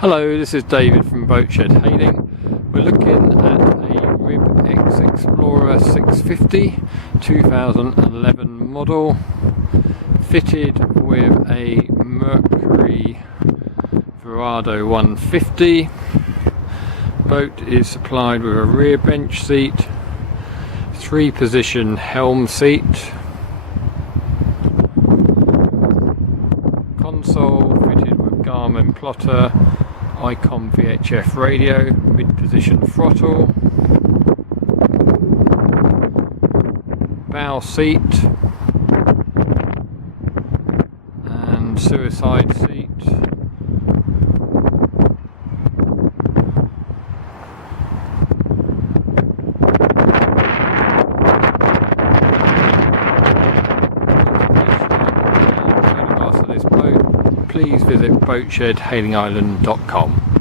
Hello, this is David from Boatshed Hailing. We're looking at a RIB eXplorer 650 2011 model, fitted with a Mercury Verado 150. Boat is supplied with a rear bench seat, 3-position helm seat, console fitted with Garmin plotter, Icon VHF radio, mid-position throttle, bow seat and suicide seat. Photographs of this boat, please visit boatshedhailingisland.com.